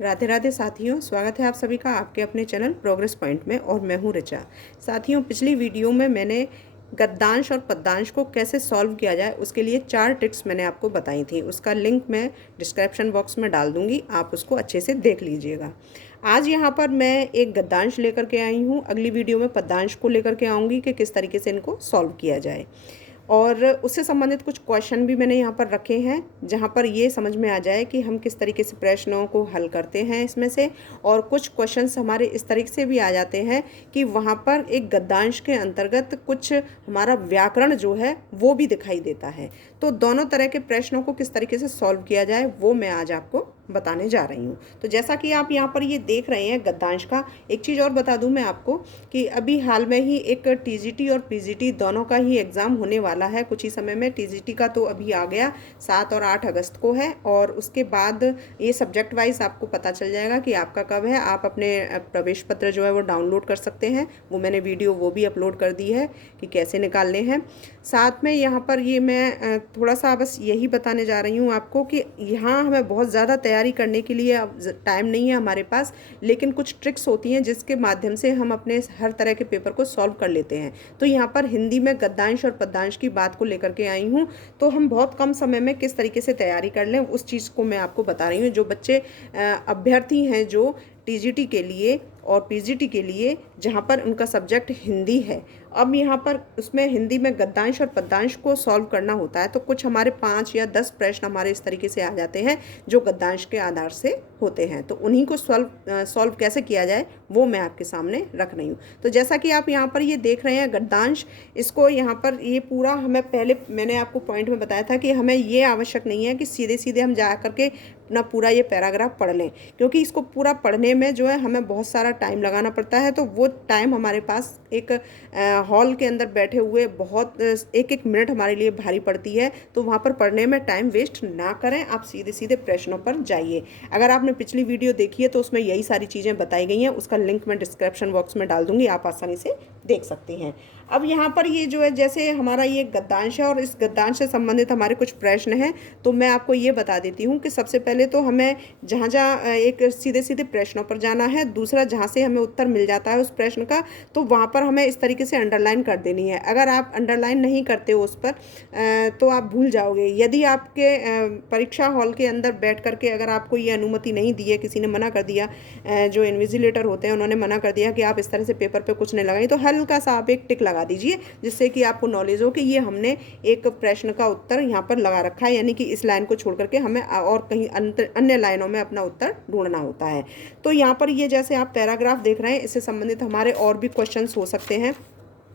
राधे राधे साथियों, स्वागत है आप सभी का आपके अपने चैनल प्रोग्रेस पॉइंट में। और मैं हूं ऋचा। साथियों, पिछली वीडियो में मैंने गद्यांश और पद्यांश को कैसे सॉल्व किया जाए उसके लिए 4 ट्रिक्स मैंने आपको बताई थी। उसका लिंक मैं डिस्क्रिप्शन बॉक्स में डाल दूंगी, आप उसको अच्छे से देख लीजिएगा। आज यहाँ पर मैं एक गद्यांश लेकर के आई हूँ, अगली वीडियो में पद्यांश को लेकर के आऊँगी कि किस तरीके से इनको सॉल्व किया जाए। और उससे संबंधित कुछ क्वेश्चन भी मैंने यहाँ पर रखे हैं, जहाँ पर ये समझ में आ जाए कि हम किस तरीके से प्रश्नों को हल करते हैं इसमें से। और कुछ क्वेश्चंस हमारे इस तरीके से भी आ जाते हैं कि वहाँ पर एक गद्यांश के अंतर्गत कुछ हमारा व्याकरण जो है वो भी दिखाई देता है। तो दोनों तरह के प्रश्नों को किस तरीके से सॉल्व किया जाए वो मैं आज आपको बताने जा रही हूँ। तो जैसा कि आप यहाँ पर ये देख रहे हैं गद्यांश का, एक चीज़ और बता दूँ मैं आपको कि अभी हाल में ही एक टीजीटी और पीजीटी दोनों का ही एग्ज़ाम होने वाला है कुछ ही समय में। टीजीटी का तो अभी आ गया, 7 और 8 अगस्त को है, और उसके बाद ये सब्जेक्ट वाइज आपको पता चल जाएगा कि आपका कब है। आप अपने प्रवेश पत्र जो है वो डाउनलोड कर सकते हैं, वो मैंने वीडियो वो भी अपलोड कर दी है कि कैसे निकालने हैं। साथ में यहाँ पर ये मैं थोड़ा सा बस यही बताने जा रही हूँ आपको कि यहाँ हमें बहुत ज़्यादा तैयारी करने के लिए अब टाइम नहीं है हमारे पास, लेकिन कुछ ट्रिक्स होती हैं जिसके माध्यम से हम अपने हर तरह के पेपर को सॉल्व कर लेते हैं। तो यहाँ पर हिंदी में गद्यांश और पद्यांश की बात को लेकर के आई हूँ, तो हम बहुत कम समय में किस तरीके से तैयारी कर लें उस चीज़ को मैं आपको बता रही हूँ। जो बच्चे अभ्यर्थी हैं जो टीजीटी के लिए और पीजीटी के लिए, जहाँ पर उनका सब्जेक्ट हिंदी है, अब यहाँ पर उसमें हिंदी में गद्यांश और पद्यांश को सॉल्व करना होता है, तो कुछ हमारे 5 या 10 प्रश्न हमारे इस तरीके से आ जाते हैं जो गद्यांश के आधार से होते हैं। तो उन्हीं को सॉल्व कैसे किया जाए वो मैं आपके सामने रख रही हूँ। तो जैसा कि आप यहाँ पर ये देख रहे हैं गद्यांश, इसको यहाँ पर ये पूरा हमें पहले मैंने आपको पॉइंट में बताया था कि हमें ये आवश्यक नहीं है कि सीधे सीधे हम जा करके अपना पूरा ये पैराग्राफ पढ़ लें, क्योंकि इसको पूरा पढ़ने में जो है हमें बहुत सारा टाइम लगाना पड़ता है। तो वो टाइम हमारे पास एक हॉल के अंदर बैठे हुए बहुत एक एक मिनट हमारे लिए भारी पड़ती है। तो वहाँ पर पढ़ने में टाइम वेस्ट ना करें, आप सीधे सीधे प्रश्नों पर जाइए। अगर आपने पिछली वीडियो देखी है तो उसमें यही सारी चीज़ें बताई गई हैं, उसका लिंक मैं डिस्क्रिप्शन बॉक्स में डाल दूंगी, आप आसानी से देख सकती हैं। अब यहाँ पर ये जो है जैसे हमारा ये गद्यांश है और इस गद्यांश से संबंधित हमारे कुछ प्रश्न हैं, तो मैं आपको ये बता देती हूँ कि सबसे पहले तो हमें जहाँ जहाँ एक सीधे सीधे प्रश्नों पर जाना है, दूसरा जहाँ से हमें उत्तर मिल जाता है उस प्रश्न का, तो वहाँ पर हमें इस तरीके से अंडरलाइन कर देनी है। अगर आप अंडरलाइन नहीं करते हो उस पर तो आप भूल जाओगे। यदि आपके परीक्षा हॉल के अंदर बैठ करके अगर आपको ये अनुमति नहीं दी है, किसी ने मना कर दिया, जो इन्विजिलेटर होते हैं उन्होंने मना कर दिया कि आप इस तरह से पेपर पे कुछ नहीं लगाइए, तो हल्का सा आप एक टिक लगा दीजिए, जिससे कि आपको नॉलेज हो कि ये हमने एक प्रश्न का उत्तर यहाँ पर लगा रखा है, यानी कि इस लाइन को छोड़ करके हमें और कहीं अन्य लाइनों में अपना उत्तर ढूंढना होता है। तो यहाँ पर ये जैसे आप पैराग्राफ देख रहे हैं, इससे संबंधित हमारे और भी क्वेश्चंस हो सकते हैं,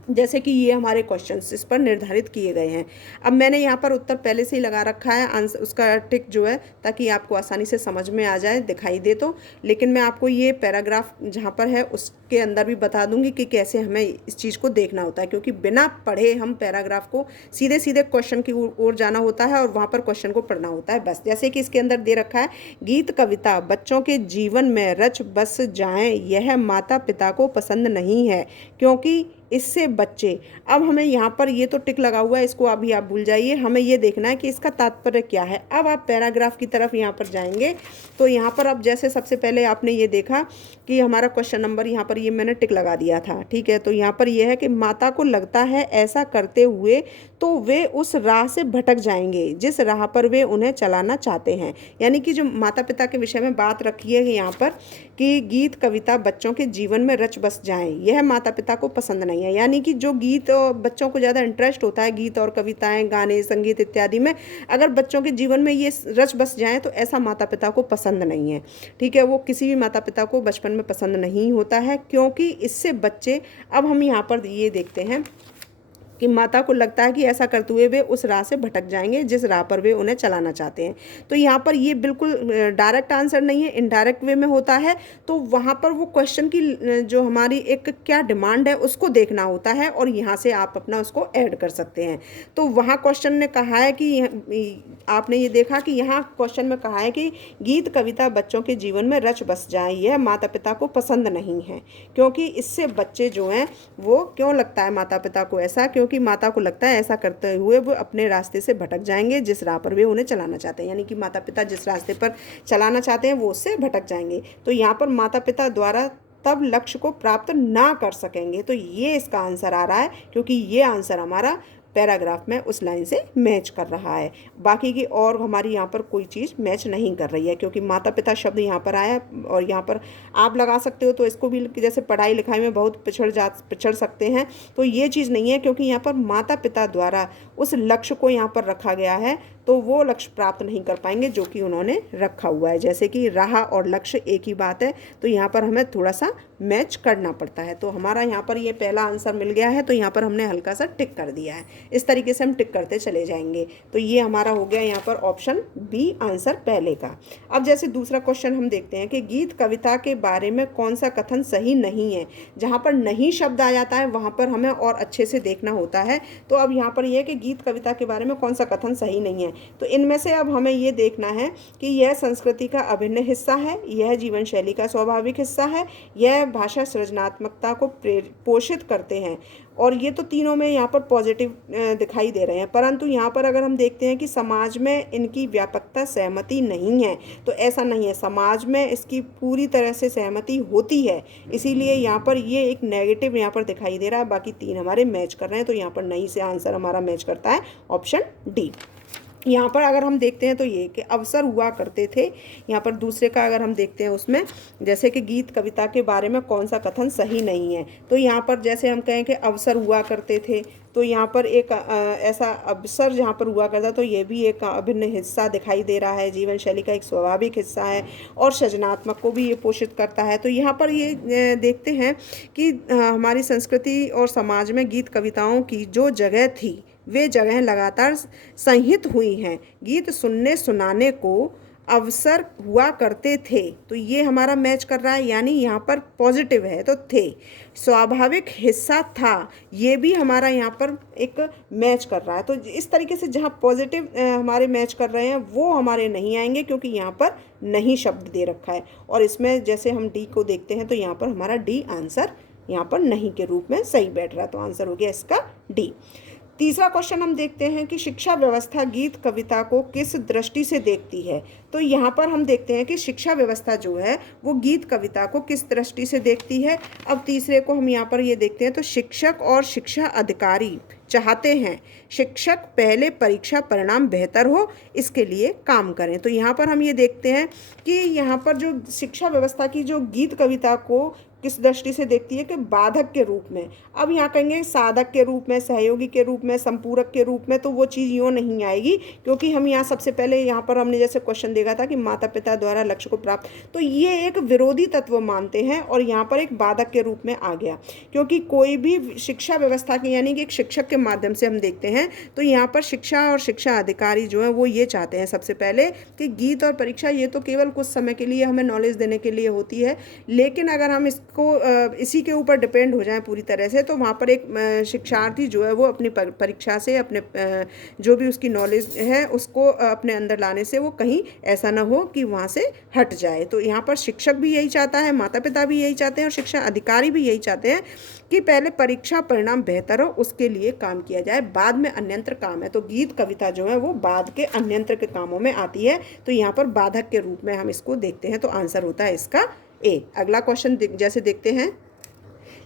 जैसे कि ये हमारे क्वेश्चंस इस पर निर्धारित किए गए हैं। अब मैंने यहाँ पर उत्तर पहले से ही लगा रखा है, आंसर उसका टिक जो है, ताकि आपको आसानी से समझ में आ जाए, दिखाई दे तो। लेकिन मैं आपको ये पैराग्राफ जहाँ पर है उसके अंदर भी बता दूंगी कि कैसे हमें इस चीज़ को देखना होता है, क्योंकि बिना पढ़े हम पैराग्राफ को सीधे सीधे क्वेश्चन की ओर जाना होता है और वहाँ पर क्वेश्चन को पढ़ना होता है बस। जैसे कि इसके अंदर दे रखा है, गीत कविता बच्चों के जीवन में रच बस जाएं, यह माता पिता को पसंद नहीं है, क्योंकि इससे बच्चे। अब हमें यहाँ पर ये तो टिक लगा हुआ है, इसको अभी आप भूल जाइए, हमें ये देखना है कि इसका तात्पर्य क्या है। अब आप पैराग्राफ की तरफ यहाँ पर जाएंगे, तो यहाँ पर अब जैसे सबसे पहले आपने ये देखा कि हमारा क्वेश्चन नंबर यहाँ पर ये मैंने टिक लगा दिया था, ठीक है। तो यहाँ पर ये है कि माता को लगता है ऐसा करते हुए तो वे उस राह से भटक जाएंगे जिस राह पर वे उन्हें चलाना चाहते हैं। यानी कि जो माता पिता के विषय में बात रखी है यहाँ पर कि गीत कविता बच्चों के जीवन में रच बस जाएं, यह माता पिता को पसंद नहीं है। यानी कि जो गीत और बच्चों को ज़्यादा इंटरेस्ट होता है, गीत और कविताएं, गाने, संगीत इत्यादि में, अगर बच्चों के जीवन में ये रच बस जाएं तो ऐसा माता पिता को पसंद नहीं है, ठीक है। वो किसी भी माता पिता को बचपन में पसंद नहीं होता है, क्योंकि इससे बच्चे। अब हम यहाँ पर ये देखते हैं कि माता को लगता है कि ऐसा करते हुए वे उस राह से भटक जाएंगे जिस राह पर वे उन्हें चलाना चाहते हैं। तो यहाँ पर ये बिल्कुल डायरेक्ट आंसर नहीं है, इनडायरेक्ट वे में होता है। तो वहाँ पर वो क्वेश्चन की जो हमारी एक क्या डिमांड है उसको देखना होता है, और यहाँ से आप अपना उसको ऐड कर सकते हैं। तो वहाँ क्वेश्चन ने कहा है कि आपने ये देखा कि यहाँ क्वेश्चन में कहा है कि गीत कविता बच्चों के जीवन में रच बस जाए, यह माता पिता को पसंद नहीं है, क्योंकि इससे बच्चे जो हैं वो, क्यों लगता है माता पिता को ऐसा, क्योंकि क्योंकि माता को लगता है ऐसा करते हुए वो अपने रास्ते से भटक जाएंगे जिस राह पर वे उन्हें चलाना चाहते हैं, यानी कि माता पिता जिस रास्ते पर चलाना चाहते हैं वो उससे भटक जाएंगे। तो यहाँ पर माता पिता द्वारा तब लक्ष्य को प्राप्त ना कर सकेंगे, तो ये इसका आंसर आ रहा है, क्योंकि ये आंसर हमारा पैराग्राफ में उस लाइन से मैच कर रहा है। बाकी की और हमारी यहाँ पर कोई चीज़ मैच नहीं कर रही है, क्योंकि माता पिता शब्द यहाँ पर आया और यहाँ पर आप लगा सकते हो तो इसको भी, जैसे पढ़ाई लिखाई में बहुत पिछड़ सकते हैं, तो ये चीज़ नहीं है, क्योंकि यहाँ पर माता पिता द्वारा उस लक्ष्य को यहाँ पर रखा गया है, तो वो लक्ष्य प्राप्त नहीं कर पाएंगे जो कि उन्होंने रखा हुआ है। जैसे कि राह और लक्ष्य एक ही बात है, तो यहाँ पर हमें थोड़ा सा मैच करना पड़ता है। तो हमारा यहाँ पर ये पहला आंसर मिल गया है, तो यहाँ पर हमने हल्का सा टिक कर दिया है। इस तरीके से हम टिक करते चले जाएंगे। तो ये हमारा हो गया यहाँ पर ऑप्शन बी आंसर पहले का। अब जैसे दूसरा क्वेश्चन हम देखते हैं कि गीत कविता के बारे में कौन सा कथन सही नहीं है। जहाँ पर नहीं शब्द आ जाता है वहाँ पर हमें और अच्छे से देखना होता है। तो अब यहाँ पर यह है कि गीत कविता के बारे में कौन सा कथन सही नहीं है। तो इनमें से अब हमें ये देखना है कि यह संस्कृति का अभिन्न हिस्सा है, यह जीवन शैली का स्वाभाविक हिस्सा है, यह भाषा सृजनात्मकता को पोषित करते हैं, और ये तो तीनों में यहाँ पर पॉजिटिव दिखाई दे रहे हैं। परंतु यहाँ पर अगर हम देखते हैं कि समाज में इनकी व्यापकता सहमति नहीं है, तो ऐसा नहीं है, समाज में इसकी पूरी तरह से सहमति होती है, इसीलिए यहाँ पर ये एक नेगेटिव यहाँ पर दिखाई दे रहा है। बाकी तीन हमारे मैच कर रहे हैं, तो यहाँ पर नहीं से आंसर हमारा मैच करता है ऑप्शन डी। यहाँ पर अगर हम देखते हैं तो ये कि अवसर हुआ करते थे। यहाँ पर दूसरे का अगर हम देखते हैं उसमें, जैसे कि गीत कविता के बारे में कौन सा कथन सही नहीं है, तो यहाँ पर जैसे हम कहें कि अवसर हुआ करते थे, तो यहाँ पर एक ऐसा अवसर जहाँ पर हुआ करता, तो ये भी एक अभिन्न हिस्सा दिखाई दे रहा है, जीवन शैली का एक स्वाभाविक हिस्सा है, और सृजनात्मक को भी ये पोषित करता है। तो यहाँ पर ये देखते हैं कि हमारी संस्कृति और समाज में गीत कविताओं की जो जगह थी वे जगह लगातार संहित हुई हैं। गीत सुनने सुनाने को अवसर हुआ करते थे, तो ये हमारा मैच कर रहा है, यानी यहाँ पर पॉजिटिव है तो थे। स्वाभाविक हिस्सा था, ये भी हमारा यहाँ पर एक मैच कर रहा है। तो इस तरीके से जहाँ पॉजिटिव हमारे मैच कर रहे हैं वो हमारे नहीं आएंगे, क्योंकि यहाँ पर नहीं शब्द दे रखा है। और इसमें जैसे हम डी को देखते हैं तो यहाँ पर हमारा डी आंसर यहाँ पर नहीं के रूप में सही बैठ रहा है, तो आंसर हो गया इसका डी। तीसरा क्वेश्चन हम देखते हैं कि शिक्षा व्यवस्था गीत कविता को किस दृष्टि से देखती है। तो यहाँ पर हम देखते हैं कि शिक्षा व्यवस्था जो है वो गीत कविता को किस दृष्टि से देखती है। अब तीसरे को हम यहाँ पर ये देखते हैं, तो शिक्षक और शिक्षा अधिकारी चाहते हैं शिक्षक पहले परीक्षा परिणाम बेहतर हो इसके लिए काम करें। तो यहाँ पर हम ये देखते हैं कि यहाँ पर जो शिक्षा व्यवस्था की जो गीत कविता को किस दृष्टि से देखती है कि बाधक के रूप में। अब यहाँ कहेंगे साधक के रूप में, सहयोगी के रूप में, संपूरक के रूप में, तो वो चीज़ यूँ नहीं आएगी, क्योंकि हम यहाँ सबसे पहले यहाँ पर हमने जैसे क्वेश्चन देखा था कि माता पिता द्वारा लक्ष्य को प्राप्त, तो ये एक विरोधी तत्व मानते हैं और यहाँ पर एक बाधक के रूप में आ गया। क्योंकि कोई भी शिक्षा व्यवस्था की, यानी कि एक शिक्षक के माध्यम से हम देखते हैं, तो यहाँ पर शिक्षा और शिक्षा अधिकारी जो है वो ये चाहते हैं सबसे पहले कि गीत और परीक्षा ये तो केवल कुछ समय के लिए हमें नॉलेज देने के लिए होती है, लेकिन अगर हम को इसी के ऊपर डिपेंड हो जाए पूरी तरह से, तो वहाँ पर एक शिक्षार्थी जो है वो अपनी परीक्षा से अपने जो भी उसकी नॉलेज है उसको अपने अंदर लाने से वो कहीं ऐसा ना हो कि वहाँ से हट जाए। तो यहाँ पर शिक्षक भी यही चाहता है, माता पिता भी यही चाहते हैं और शिक्षा अधिकारी भी यही चाहते हैं कि पहले परीक्षा परिणाम बेहतर हो उसके लिए काम किया जाए, बाद में अन्यंत्र काम है। तो गीत कविता जो है वो बाद के अन्यंत्र के कामों में आती है, तो यहाँ पर बाधक के रूप में हम इसको देखते हैं, तो आंसर होता है इसका ए। अगला क्वेश्चन जैसे देखते हैं,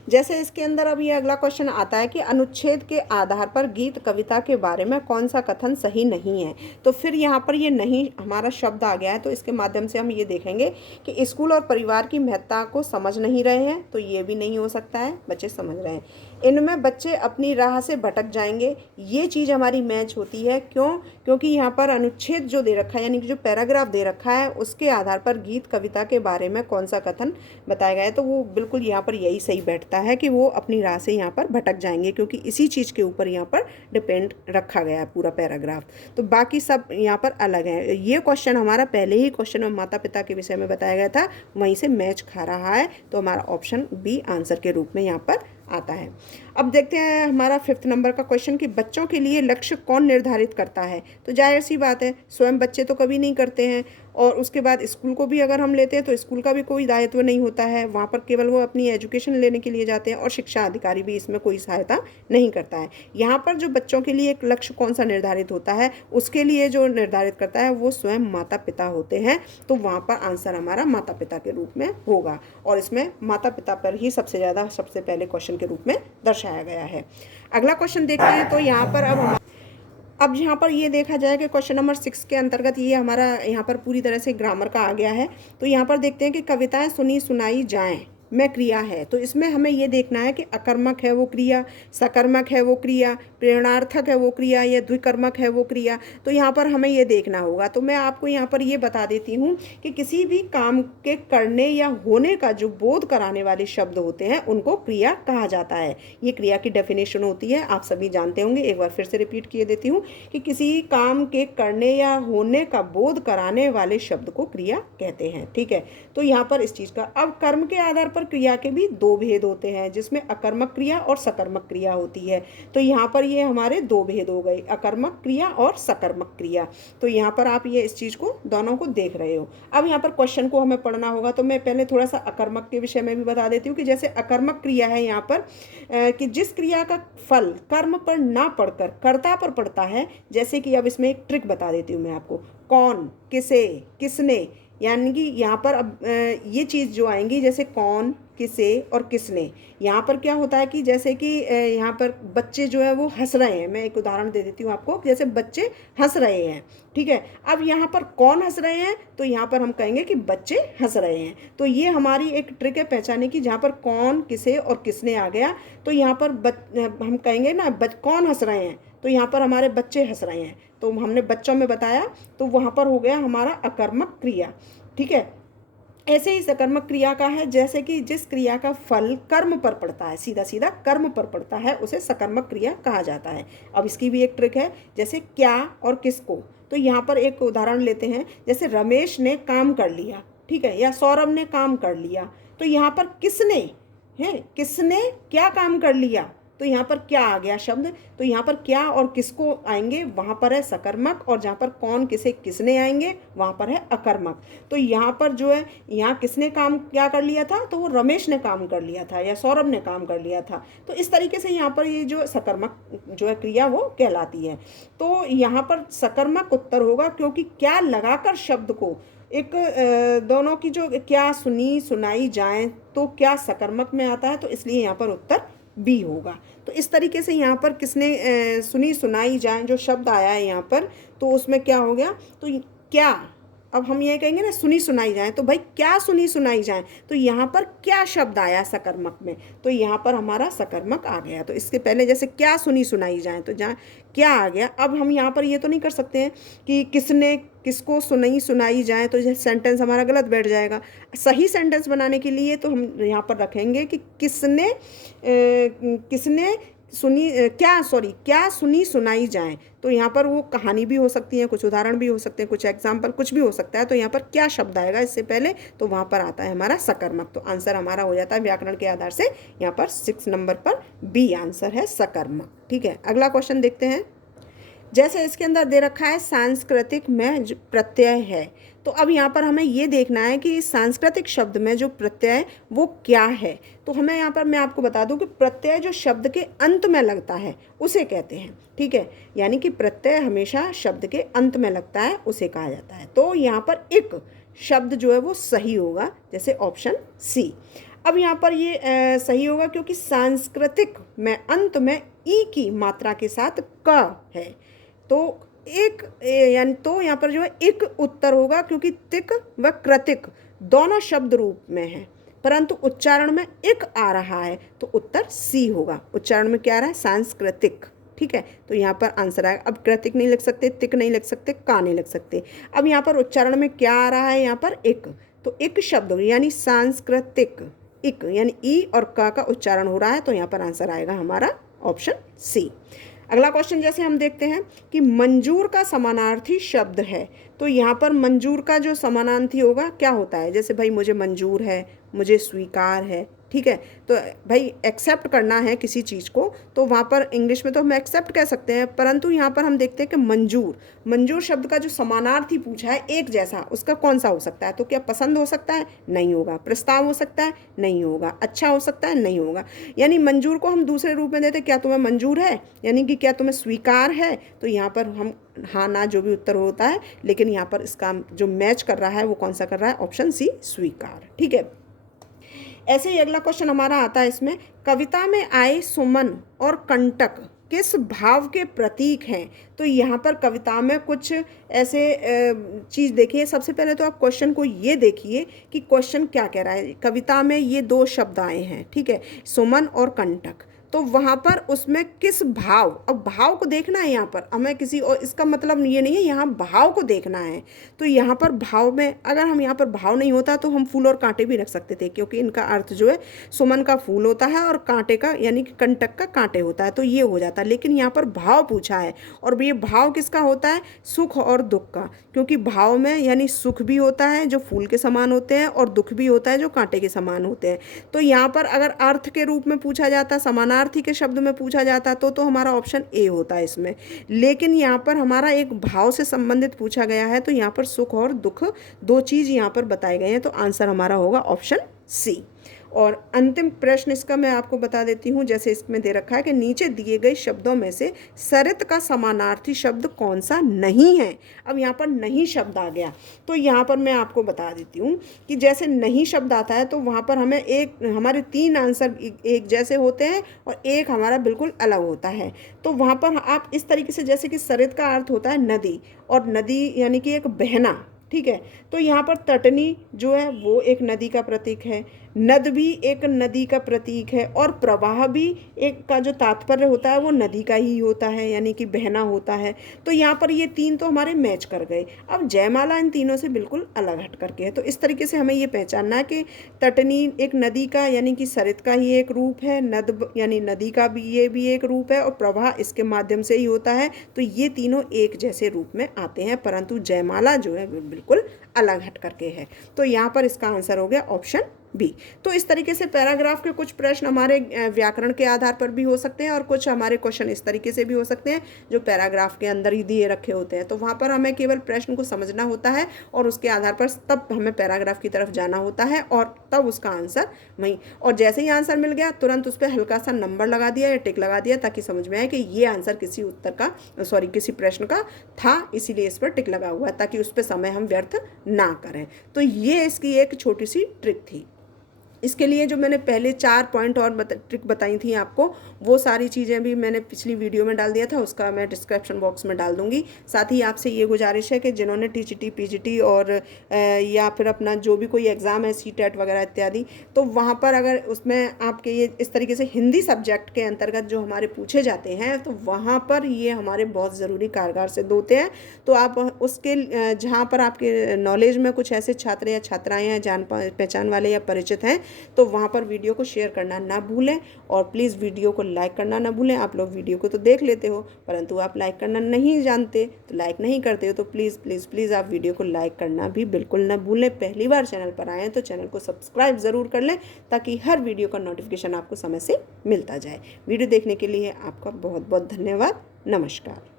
जैसे इसके अंदर अब ये अगला क्वेश्चन आता है कि अनुच्छेद के आधार पर गीत कविता के बारे में कौन सा कथन सही नहीं है। तो फिर यहाँ पर ये नहीं हमारा शब्द आ गया है, तो इसके माध्यम से हम ये देखेंगे कि स्कूल और परिवार की महत्ता को समझ नहीं रहे हैं, तो ये भी नहीं हो सकता है, बच्चे समझ रहे हैं। इनमें बच्चे अपनी राह से भटक जाएंगे, ये चीज़ हमारी मैच होती है। क्यों? क्योंकि यहाँ पर अनुच्छेद जो दे रखा है, यानी कि जो पैराग्राफ दे रखा है, उसके आधार पर गीत कविता के बारे में कौन सा कथन बताया गया है, तो वो बिल्कुल यहाँ पर यही सही बैठता है कि वो अपनी राह से यहाँ पर भटक जाएंगे, क्योंकि इसी चीज़ के ऊपर यहाँ पर डिपेंड रखा गया है पूरा पैराग्राफ। तो बाकी सब यहाँ पर अलग है। ये क्वेश्चन हमारा पहले ही क्वेश्चन में माता पिता के विषय में बताया गया था, वहीं से मैच खा रहा है, तो हमारा ऑप्शन बी आंसर के रूप में यहाँ पर आता है। अब देखते हैं हमारा 5th नंबर का क्वेश्चन कि बच्चों के लिए लक्ष्य कौन निर्धारित करता है। तो जाहिर सी बात है, स्वयं बच्चे तो कभी नहीं करते हैं, और उसके बाद स्कूल को भी अगर हम लेते हैं तो स्कूल का भी कोई दायित्व नहीं होता है, वहाँ पर केवल वो अपनी एजुकेशन लेने के लिए जाते हैं और शिक्षा अधिकारी भी इसमें कोई सहायता नहीं करता है। यहाँ पर जो बच्चों के लिए एक लक्ष्य कौन सा निर्धारित होता है, उसके लिए जो निर्धारित करता है वो स्वयं माता पिता होते हैं। तो वहाँ पर आंसर हमारा माता पिता के रूप में होगा और इसमें माता पिता पर ही सबसे ज़्यादा सबसे पहले क्वेश्चन के रूप में दर्शाया गया है। अगला क्वेश्चन देखते हैं। तो यहाँ पर अब यहाँ पर ये देखा जाए कि क्वेश्चन नंबर 6 के अंतर्गत ये हमारा यहाँ पर पूरी तरह से ग्रामर का आ गया है। तो यहाँ पर देखते हैं कि कविताएं सुनी सुनाई जाएं में क्रिया है। तो इसमें हमें ये देखना है कि अकर्मक है वो क्रिया, सकर्मक है वो क्रिया, प्रेरणार्थक है वो क्रिया या द्विकर्मक है वो क्रिया। तो यहाँ पर हमें ये देखना होगा। तो मैं आपको यहाँ पर ये बता देती हूँ कि किसी भी काम के करने या होने का जो बोध कराने वाले शब्द होते हैं उनको क्रिया कहा जाता है। ये क्रिया की डेफिनेशन होती है, आप सभी जानते होंगे। एक बार फिर से रिपीट किए देती हूँ कि किसी काम के करने या होने का बोध कराने वाले शब्द को क्रिया कहते हैं। ठीक है, तो यहाँ पर इस चीज़ का अब कर्म के आधार पर क्रिया के भी दो भेद होते हैं, जिसमें अकर्मक क्रिया और सकर्मक क्रिया होती है। तो यहाँ पर ये हमारे दो भेद हो गए, अकर्मक क्रिया और सकर्मक क्रिया। तो यहाँ पर आप ये इस चीज़ को दोनों को देख रहे हो। अब यहाँ पर क्वेश्चन को हमें पढ़ना होगा। तो मैं पहले थोड़ा सा अकर्मक के विषय में भी बता देती हूँ कि जैसे अकर्मक क्रिया है यहाँ पर कि जिस क्रिया का फल कर्म पर ना पड़कर कर्ता पर पड़ता है। जैसे कि अब इसमें एक ट्रिक बता देती हूँ मैं आपको, कौन, किसे, किसने, यानी कि यहाँ पर अब ये चीज़ जो आएंगी जैसे कौन, किसे और किसने। यहाँ पर क्या होता है कि जैसे कि यहाँ पर बच्चे जो है वो हंस रहे हैं। मैं एक उदाहरण दे देती हूँ आपको, जैसे बच्चे हंस रहे हैं। ठीक है, अब यहाँ पर कौन हंस रहे हैं, तो यहाँ पर हम कहेंगे कि बच्चे हंस रहे हैं। तो ये हमारी एक ट्रिक है पहचाने की, जहाँ पर कौन, किसे और किसने आ गया तो यहाँ पर हम कहेंगे ना कौन हंस रहे हैं, तो यहाँ पर हमारे बच्चे हंस रहे हैं। तो हमने बच्चों में बताया, तो वहाँ पर हो गया हमारा अकर्मक क्रिया। ठीक है, ऐसे ही सकर्मक क्रिया का है, जैसे कि जिस क्रिया का फल कर्म पर पड़ता है, सीधा सीधा कर्म पर पड़ता है, उसे सकर्मक क्रिया कहा जाता है। अब इसकी भी एक ट्रिक है, जैसे क्या और किसको। तो यहाँ पर एक उदाहरण लेते हैं, जैसे रमेश ने काम कर लिया, ठीक है, या सौरभ ने काम कर लिया। तो यहाँ पर किसने है, किसने क्या काम कर लिया, तो यहाँ पर क्या आ गया शब्द। तो यहाँ पर क्या और किसको आएंगे, वहाँ पर है सकर्मक, और जहाँ पर कौन, किसे, किसने आएंगे वहाँ पर है अकर्मक। तो यहाँ पर जो है, यहाँ किसने काम क्या कर लिया था, तो वो रमेश ने काम कर लिया था या सौरभ ने काम कर लिया था। तो इस तरीके से यहाँ पर ये जो सकर्मक जो है क्रिया वो कहलाती है। तो यहाँ पर सकर्मक उत्तर होगा, क्योंकि क्या लगाकर शब्द को एक दोनों की जो क्या सुनी सुनाई जाए, तो क्या सकर्मक में आता है, तो इसलिए यहाँ पर उत्तर बी होगा। तो इस तरीके से यहाँ पर किसने सुनी सुनाई जाए जो शब्द आया है यहाँ पर, तो उसमें क्या हो गया, तो क्या, अब हम ये कहेंगे ना सुनी सुनाई जाए, तो भाई क्या सुनी सुनाई जाए, तो यहाँ पर क्या शब्द आया सकर्मक में, तो यहाँ पर हमारा सकर्मक आ गया। तो इसके पहले जैसे क्या सुनी सुनाई जाए, तो जहाँ क्या आ गया। अब हम यहाँ पर ये तो नहीं कर सकते हैं कि किसने किसको सुनी सुनाई जाए, तो सेंटेंस हमारा गलत बैठ जाएगा। सही सेंटेंस बनाने के लिए तो हम यहाँ पर रखेंगे कि किसने किसने सुनी क्या सुनी सुनाई जाए। तो यहाँ पर वो कहानी भी हो सकती है, कुछ उदाहरण भी हो सकते हैं, कुछ एग्जाम्पल, कुछ भी हो सकता है। तो यहाँ पर क्या शब्द आएगा इससे पहले, तो वहाँ पर आता है हमारा सकर्मक। तो आंसर हमारा हो जाता है व्याकरण के आधार से यहाँ पर 6 नंबर पर बी आंसर है सकर्मक। ठीक है, अगला क्वेश्चन देखते हैं। जैसे इसके अंदर दे रखा है सांस्कृतिक में प्रत्यय है। तो अब यहाँ पर हमें ये देखना है कि सांस्कृतिक शब्द में जो प्रत्यय है वो क्या है। तो हमें यहाँ पर मैं आपको बता दूं कि प्रत्यय जो शब्द के अंत में लगता है उसे कहते हैं। ठीक है, यानी कि प्रत्यय हमेशा शब्द के अंत में लगता है, उसे कहा जाता है। तो यहाँ पर एक शब्द जो है वो सही होगा, जैसे ऑप्शन सी। अब यहाँ पर ये सही होगा क्योंकि सांस्कृतिक में अंत में ई की मात्रा के साथ क है। तो एक यानी तो यहाँ पर जो है एक उत्तर होगा, क्योंकि तिक व कृतिक दोनों शब्द रूप में है, परंतु उच्चारण में एक आ रहा है, तो उत्तर सी होगा। उच्चारण में क्या आ रहा है, सांस्कृतिक। ठीक है, तो यहाँ पर आंसर आएगा। अब कृतिक नहीं लिख सकते, तिक नहीं लिख सकते, का नहीं लिख सकते। अब यहाँ पर उच्चारण में क्या आ रहा है, यहाँ पर एक, तो एक शब्द यानी सांस्कृतिक, इक यानी ई और का उच्चारण हो रहा है, तो यहाँ पर आंसर आएगा हमारा ऑप्शन सी। अगला क्वेश्चन जैसे हम देखते हैं कि मंजूर का समानार्थी शब्द है। तो यहाँ पर मंजूर का जो समानार्थी होगा क्या होता है, जैसे भाई मुझे मंजूर है, मुझे स्वीकार है, ठीक है। तो भाई एक्सेप्ट करना है किसी चीज़ को, तो वहाँ पर इंग्लिश में तो हम एक्सेप्ट कह सकते हैं, परंतु यहाँ पर हम देखते हैं कि मंजूर, मंजूर शब्द का जो समानार्थी पूछा है एक जैसा, उसका कौन सा हो सकता है। तो क्या पसंद हो सकता है, नहीं होगा। प्रस्ताव हो सकता है, नहीं होगा। अच्छा हो सकता है, नहीं होगा। यानी मंजूर को हम दूसरे रूप में देते, क्या तुम्हें मंजूर है, यानी कि क्या तुम्हें स्वीकार है। तो यहाँ पर हम हाँ ना जो भी उत्तर होता है, लेकिन यहाँ पर इसका जो मैच कर रहा है वो कौन सा कर रहा है, ऑप्शन सी, स्वीकार, ठीक है। ऐसे ही अगला क्वेश्चन हमारा आता है इसमें, कविता में आए सुमन और कंटक किस भाव के प्रतीक हैं। तो यहाँ पर कविता में कुछ ऐसे चीज़ देखिए। सबसे पहले तो आप क्वेश्चन को ये देखिए कि क्वेश्चन क्या कह रहा है। कविता में ये दो शब्द आए हैं, ठीक है, सुमन और कंटक। तो वहाँ पर उसमें किस भाव, अब भाव को देखना है यहाँ पर हमें, किसी और इसका मतलब ये नहीं है, यहाँ भाव को देखना है। तो यहाँ पर भाव में अगर हम यहाँ पर भाव नहीं होता तो हम फूल और कांटे भी रख सकते थे, क्योंकि इनका अर्थ जो है सुमन का फूल होता है और कांटे का यानी कि कंटक का कांटे होता है, तो ये हो जाता है। लेकिन यहाँ पर भाव पूछा है, और ये भाव किसका होता है, सुख और दुख का, क्योंकि भाव में यानी सुख भी होता है जो फूल के समान होते हैं, और दुख भी होता है जो कांटे के समान होते हैं। तो यहाँ पर अगर अर्थ के रूप में पूछा जाता, समानार्थी के शब्द में पूछा जाता, तो हमारा ऑप्शन ए होता है इसमें। लेकिन यहाँ पर हमारा एक भाव से संबंधित पूछा गया है, तो यहाँ पर सुख और दुख दो चीज़ यहाँ पर बताए गए हैं, तो आंसर हमारा होगा ऑप्शन सी। और अंतिम प्रश्न इसका मैं आपको बता देती हूँ, जैसे इसमें दे रखा है कि नीचे दिए गए शब्दों में से सरित का समानार्थी शब्द कौन सा नहीं है। अब यहाँ पर नहीं शब्द आ गया, तो यहाँ पर मैं आपको बता देती हूँ कि जैसे नहीं शब्द आता है तो वहाँ पर हमें एक, हमारे तीन आंसर एक जैसे होते हैं और एक हमारा बिल्कुल अलग होता है। तो वहाँ पर आप इस तरीके से, जैसे कि सरित का अर्थ होता है नदी, और नदी यानी कि एक बहना, ठीक है। तो यहाँ पर तटनी जो है वो एक नदी का प्रतीक है, नद भी एक नदी का प्रतीक है, और प्रवाह भी एक का जो तात्पर्य होता है वो नदी का ही होता है, यानी कि बहना होता है। तो यहाँ पर ये तीन तो हमारे मैच कर गए। अब जयमाला इन तीनों से बिल्कुल अलग हट करके है। तो इस तरीके से हमें ये पहचानना है कि तटनी एक नदी का यानी कि सरित का ही एक रूप है, नद यानी नदी का भी ये भी एक रूप है, और प्रवाह इसके माध्यम से ही होता है। तो ये तीनों एक जैसे रूप में आते हैं, परंतु जयमाला जो है बिल्कुल अलग हट करके है। तो यहाँ पर इसका आंसर हो गया ऑप्शन बी। तो इस तरीके से पैराग्राफ के कुछ प्रश्न हमारे व्याकरण के आधार पर भी हो सकते हैं, और कुछ हमारे क्वेश्चन इस तरीके से भी हो सकते हैं जो पैराग्राफ के अंदर ही दिए रखे होते हैं। तो वहाँ पर हमें केवल प्रश्न को समझना होता है, और उसके आधार पर तब हमें पैराग्राफ की तरफ जाना होता है, और तब उसका आंसर वहीं, और जैसे ही आंसर मिल गया तुरंत उस पर हल्का सा नंबर लगा दिया या टिक लगा दिया, ताकि समझ में आए कि ये आंसर किसी उत्तर का, सॉरी किसी प्रश्न का था, इसीलिए इस पर टिक लगा हुआ है, ताकि उस पर समय हम व्यर्थ ना करें। तो ये इसकी एक छोटी सी ट्रिक थी। इसके लिए जो मैंने पहले 4 पॉइंट और ट्रिक बताई थी आपको, वो सारी चीज़ें भी मैंने पिछली वीडियो में डाल दिया था, उसका मैं डिस्क्रिप्शन बॉक्स में डाल दूंगी। साथ ही आपसे ये गुजारिश है कि जिन्होंने टीजीटी पीजीटी और या फिर अपना जो भी कोई एग्ज़ाम है सीटेट वगैरह इत्यादि, तो वहाँ पर अगर उसमें आपके ये इस तरीके से हिंदी सब्जेक्ट के अंतर्गत जो हमारे पूछे जाते हैं, तो वहाँ पर ये हमारे बहुत ज़रूरी कारगर सिद्ध होते हैं। तो आप उसके जहाँ पर आपके नॉलेज में कुछ ऐसे छात्र या छात्राएँ हैं जान पहचान वाले या परिचित हैं, तो वहाँ पर वीडियो को शेयर करना ना भूलें, और प्लीज़ वीडियो को लाइक करना ना भूलें। आप लोग वीडियो को तो देख लेते हो, परंतु आप लाइक करना नहीं जानते, तो लाइक नहीं करते हो, तो प्लीज़ प्लीज़ प्लीज़ आप वीडियो को लाइक करना भी बिल्कुल ना भूलें। पहली बार चैनल पर आए हैं तो चैनल को सब्सक्राइब ज़रूर कर लें, ताकि हर वीडियो का नोटिफिकेशन आपको समय से मिलता जाए। वीडियो देखने के लिए आपका बहुत बहुत धन्यवाद। नमस्कार।